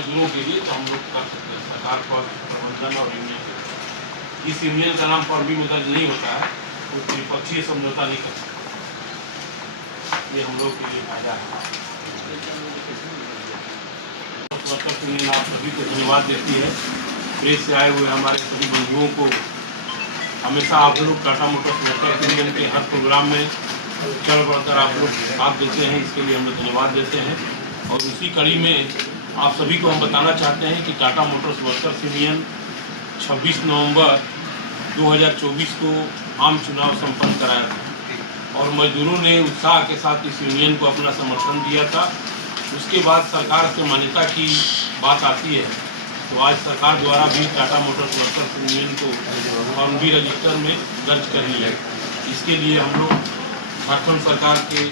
मजदूरों के लिए तो हम लोग कर सकते हैं सरकार पर प्रबंधन और यूनियन के। इस यूनियन का नाम फॉर्मी में दर्ज नहीं होता है, वो त्रिपक्षीय समझौता नहीं कर सकता। ये हम लोग के लिए फायदा है। वर्कर्स यूनियन आप सभी को धन्यवाद देती है। प्रेस से आए हुए हमारे सभी बंधुओं को हमेशा आप लोग टाटा मोटर्स वर्कर्स यूनियन के हर प्रोग्राम में चढ़ बढ़कर आप लोग साथ देते हैं, इसके लिए हम लोग धन्यवाद देते हैं। और उसी कड़ी में आप सभी को हम बताना चाहते हैं कि टाटा मोटर्स वर्कर्स यूनियन 26 नवंबर 2024 को आम चुनाव संपन्न कराया था और मजदूरों ने उत्साह के साथ इस यूनियन को अपना समर्थन दिया था। उसके बाद सरकार से मान्यता की बात आती है तो आज सरकार द्वारा भी टाटा मोटर्स वर्कर्स यूनियन को फॉर्म बी रजिस्टर में दर्ज कर लिया है। इसके लिए हम लोग झारखंड सरकार के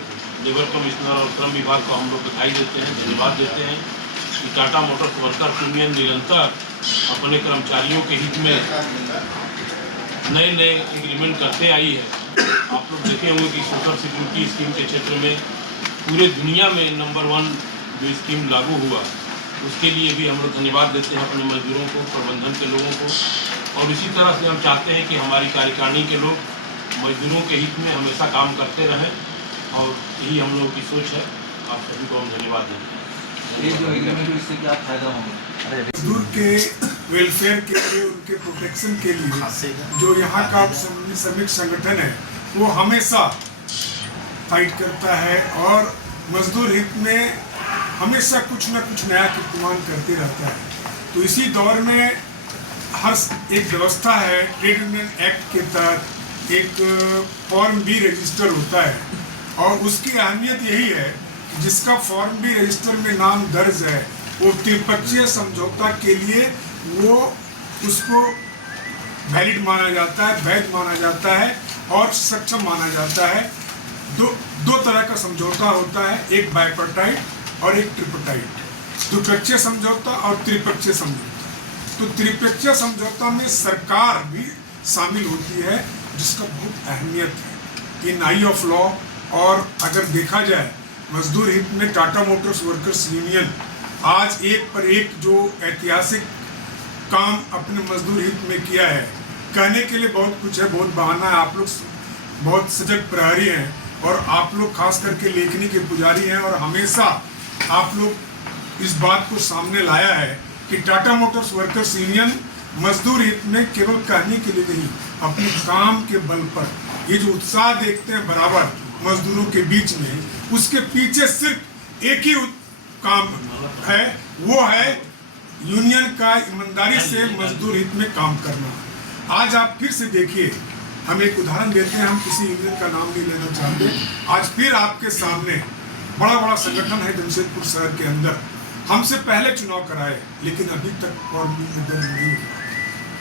लेबर कमिश्नर और श्रम विभाग को हम लोग बधाई देते हैं, धन्यवाद देते हैं कि टाटा मोटर्स वर्कर्स यूनियन निरंतर अपने कर्मचारियों के हित में नए नए एग्रीमेंट करते आई है। आप लोग देखे होंगे कि सोशल सिक्योरिटी स्कीम के क्षेत्र में पूरे दुनिया में नंबर 1 जो स्कीम लागू हुआ, उसके लिए भी हम लोग धन्यवाद देते हैं अपने मजदूरों को, प्रबंधन के लोगों को। और इसी तरह से हम चाहते हैं कि हमारी कार्यकारिणी के लोग मजदूरों के हित में हमेशा काम करते रहें और यही हम लोगों की सोच है। आप सभी को हम धन्यवाद देते हैं। ये जो एग्रीमेंट इससे क्या फायदा होगा? मजदूर के वेलफेयर के लिए, उनके प्रोटेक्शन के लिए जो यहाँ का श्रमिक संगठन है वो हमेशा फाइट करता है और मजदूर हित में हमेशा कुछ न कुछ नया कीर्तिमान करते रहता है। तो इसी दौर में हर एक व्यवस्था है, ट्रेड यूनियन एक्ट के तहत एक फॉर्म बी रजिस्टर होता है और उसकी अहमियत यही है कि जिसका फॉर्म बी रजिस्टर में नाम दर्ज है वो त्रिपक्षीय समझौता के लिए वो उसको वैलिड माना जाता है, वैध माना जाता है और सक्षम माना जाता है। दो तरह का समझौता होता है, एक बाइपर्टाइट और एक ट्रिपटाइट, द्विपक्षीय समझौता और त्रिपक्षीय समझौता। तो त्रिपक्षीय समझौता में सरकार भी शामिल होती है जिसका बहुत अहमियत है इन आई ऑफ लॉ। और अगर देखा जाए मजदूर हित में टाटा मोटर्स वर्कर्स यूनियन आज एक पर एक जो ऐतिहासिक काम अपने मजदूर हित में किया है, कहने के लिए बहुत कुछ है, बहुत बहाना है। आप लोग बहुत सजग प्रहरी हैं और आप लोग खास करके लेखनी के पुजारी हैं और हमेशा आप लोग इस बात को सामने लाया है कि टाटा मोटर्स वर्कर्स यूनियन मजदूर हित में केवल कहने के लिए नहीं, अपने काम के बल पर ये जो उत्साह देखते हैं बराबर मजदूरों के बीच में, उसके पीछे सिर्फ एक ही काम है, वो है यूनियन का ईमानदारी से मजदूर हित में काम करना। आज आप फिर से देखिए, हम एक उदाहरण देते हैं, हम किसी यूनियन का नाम नहीं लेना चाहते। आज फिर आपके सामने बड़ा संगठन है जमशेदपुर शहर के अंदर, हमसे पहले चुनाव कराए लेकिन अभी तक फॉर्म बी में दर्ज नहीं हुआ।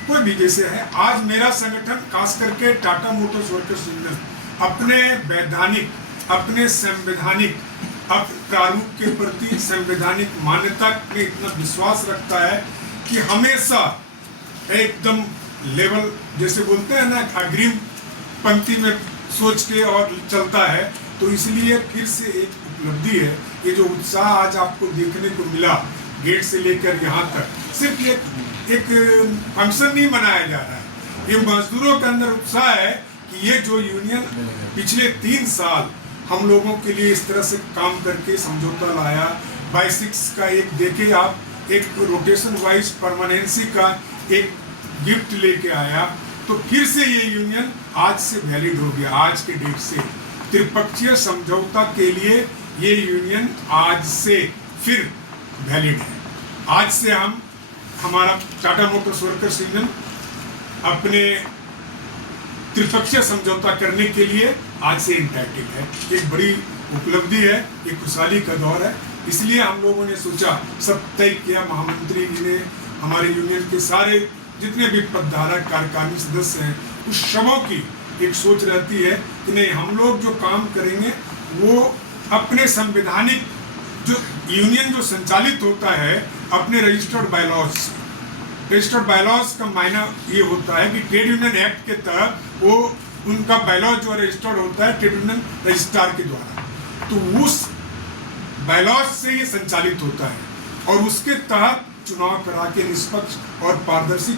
कोई भी जैसे है, आज मेरा संगठन खास करके टाटा मोटर्स वर्कर्स यूनियन अपने वैधानिक, अपने संवैधानिक प्रारूप के प्रति संवैधानिक मान्यता में इतना विश्वास रखता है कि हमेशा एकदम लेवल जैसे बोलते हैं ना, अग्रिम पंक्ति में सोच के और चलता है। तो इसलिए फिर से एक उपलब्धि है, ये जो उत्साह आज आपको देखने को मिला गेट से लेकर यहाँ तक, सिर्फ एक फंक्शन नहीं मनाया जा रहा है, ये मजदूरों के अंदर उत्साह है कि ये जो यूनियन पिछले 3 साल हम लोगों के लिए इस तरह से काम करके समझौता लाया, बाइसिक्स का एक देखे आप, एक रोटेशन वाइज परमानेंसी का एक गिफ्ट लेके आया, तो फिर से ये यूनियन आज से वैलिड हो गया। आज के डेट से त्रिपक्षीय समझौता के लिए ये यूनियन आज से फिर वैलिड है। आज से हमारा टाटा मोटर्स वर्कर्स यूनियन अपने त्रिपक्षीय समझौता करने के लिए आज से इंटैक्टिव है। एक बड़ी उपलब्धि है, एक खुशहाली का दौर है। इसलिए हम लोगों ने सोचा, सब तय किया, महामंत्री जी ने, हमारे यूनियन के सारे जितने भी पदधारक कार्यकारिणी सदस्य हैं, उस सबों की एक सोच रहती है कि नहीं, हम लोग जो काम करेंगे वो अपने संवैधानिक जो यूनियन जो संचालित होता है अपने रजिस्टर्ड बायलॉज का मायना ये होता है कि ट्रेड यूनियन एक्ट के तहत वो उनका बायलॉज जो रजिस्टर्ड होता है ट्रेड यूनियन रजिस्ट्रार के द्वारा, तो उस बायलॉज से ये संचालित होता है। और उसके तहत चुनाव करा के निष्पक्ष और पारदर्शी